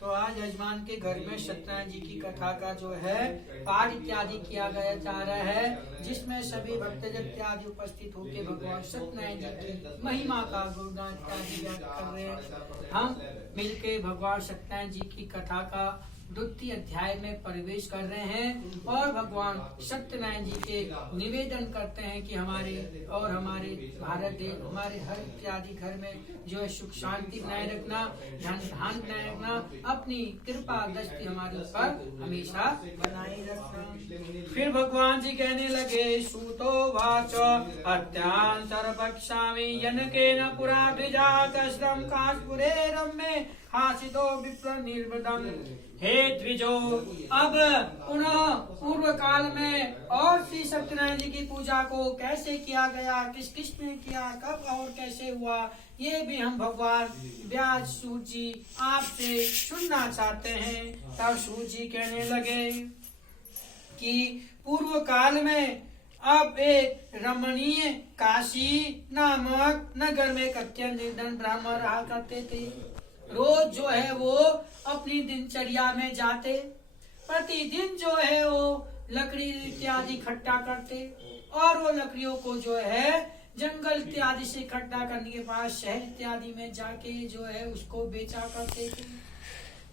तो आज यजमान के घर में सत्यनारायण जी की कथा का जो है पाठ इत्यादि किया गया जा रहा है, जिसमें सभी भक्तजन इत्यादि उपस्थित होकर भगवान सत्यनारायण जी की महिमा का गुणगान इत्यादि व्यक्त कर रहे हैं। हम मिलके भगवान सत्यनारायण जी की कथा का द्वितीय अध्याय में प्रवेश कर रहे हैं और भगवान सत्यनारायण जी के निवेदन करते हैं कि हमारे और हमारे भारत देश, हमारे हर इत्यादि घर में जो है सुख शांति बनाए रखना, ध्यान बनाए रखना, अपनी कृपा दृष्टि हमारे ऊपर हमेशा बनाए रखना। फिर भगवान जी कहने लगे, सूतो वाच अत्यांतर बक्षामि जनकेन पुरा द्विजातश्रम काशपुरे रम्ये हासितो विप्र निर्वदम। हे द्विजो, अब पुनः पूर्व काल में और श्री सत्यनारायण जी की पूजा को कैसे किया गया, किस किस ने किया, कब और कैसे हुआ, ये भी हम भगवान व्यास सूत जी आपसे सुनना चाहते हैं। तब सूत जी कहने लगे कि पूर्व काल में अब एक रमणीय काशी नामक नगर में कत्या निर्धन ब्राह्मण रहा करते थे। रोज जो है वो अपनी दिनचर्या में जाते, प्रतिदिन जो है वो लकड़ी इत्यादि इकट्ठा करते और वो लकड़ियों को जो है जंगल इत्यादि से इकट्ठा करने के बाद शहर इत्यादि में जाके जो है उसको बेचा करते थे।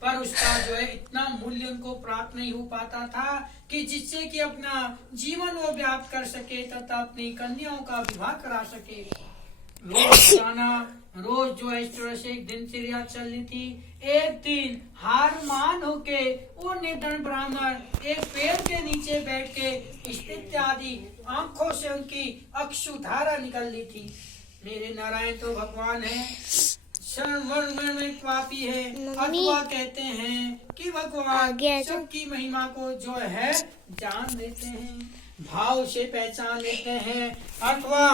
पर उसका जो है इतना मूल्य उनको प्राप्त नहीं हो पाता था कि जिससे कि अपना जीवन वो व्याप्त कर सके तथा अपनी कन्याओं का विवाह करा सके। रोज जाना, रोज जो है इस तरह से एक दिनचर्या चल रही थी। एक दिन हार मान होके वो निर्धन ब्राह्मण एक पेड़ के नीचे बैठ के इत्यादि आंखों से उनकी अक्षुधारा निकल रही थी। मेरे नारायण तो भगवान है, शरण में पापी है, अथवा कहते हैं कि भगवान सबकी महिमा को जो है जान लेते हैं, भाव से पहचान लेते हैं, अथवा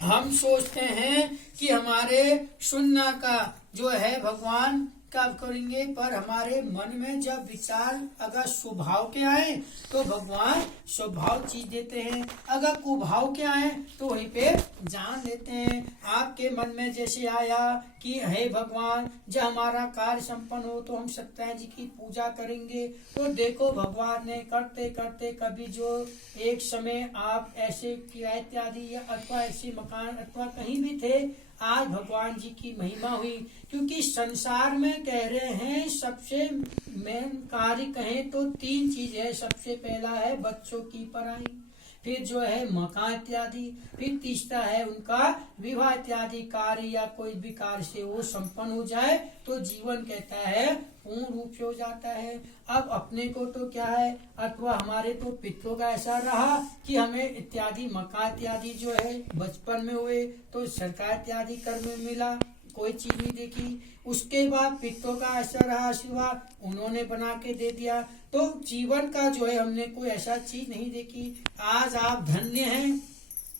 हम सोचते हैं कि हमारे सुनना का जो है भगवान कब करेंगे, पर हमारे मन में जब विचार अगर स्वभाव के आए तो भगवान स्वभाव चीज देते हैं, अगर कुभाव के आए तो वहीं पे जान लेते हैं। आपके मन में जैसे आया कि हे भगवान जब हमारा कार्य संपन्न हो तो हम सत्यनारायण जी की पूजा करेंगे, तो देखो भगवान ने करते करते कभी जो एक समय आप ऐसे किराए इत्यादि या अथवा ऐसे मकान अथवा कहीं भी थे, आज भगवान जी की महिमा हुई। क्योंकि संसार में कह रहे हैं सबसे मेन कार्य कहें तो तीन चीज है। सबसे पहला है बच्चों की पढ़ाई, फिर जो है मकान इत्यादि, फिर तीसरा है उनका विवाह इत्यादि कार्य या कोई भी कार्य से वो संपन्न हो जाए तो जीवन कहता है पूर्ण रूप से हो जाता है। अब अपने को तो क्या है, अथवा हमारे तो पितरों का ऐसा रहा कि हमें इत्यादि मकान इत्यादि जो है बचपन में हुए तो सरकार इत्यादि कर में मिला, कोई चीज नहीं देखी। उसके बाद पितरों का ऐसा रहा आशीर्वाद, उन्होंने बना के दे दिया, तो जीवन का जो है हमने कोई ऐसा चीज नहीं देखी। आज आप धन्य हैं,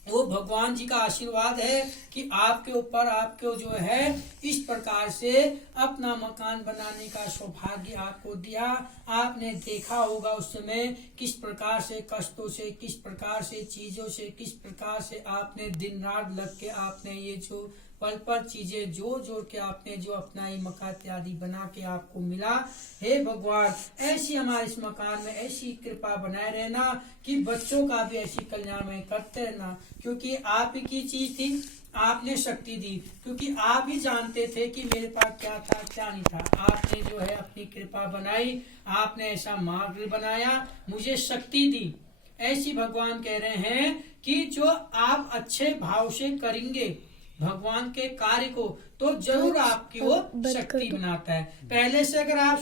वो भगवान जी का आशीर्वाद है कि आपके ऊपर आपको जो है इस प्रकार से अपना मकान बनाने का सौभाग्य आपको दिया। आपने देखा होगा उस समय किस प्रकार से कष्टों से, किस प्रकार से चीजों से, किस प्रकार से आपने दिन रात लग के आपने ये जो पल पल चीजें जोड़ जोड़ के आपने जो अपना ये मकान इत्यादि बना के आपको मिला। हे भगवान ऐसी हमारे इस मकान में ऐसी कृपा बनाए रहना कि बच्चों का भी ऐसी कल्याण में करते रहना, क्योंकि आप ही की चीज थी, आपने शक्ति दी, क्योंकि आप ही जानते थे कि मेरे पास क्या था क्या नहीं था। आपने जो है अपनी कृपा बनाई, आपने ऐसा मार्ग बनाया, मुझे शक्ति दी। ऐसी भगवान कह रहे हैं कि जो आप अच्छे भाव से करेंगे भगवान के कार्य को तो जरूर आपकी वो शक्ति बनाता है। पहले से अगर आप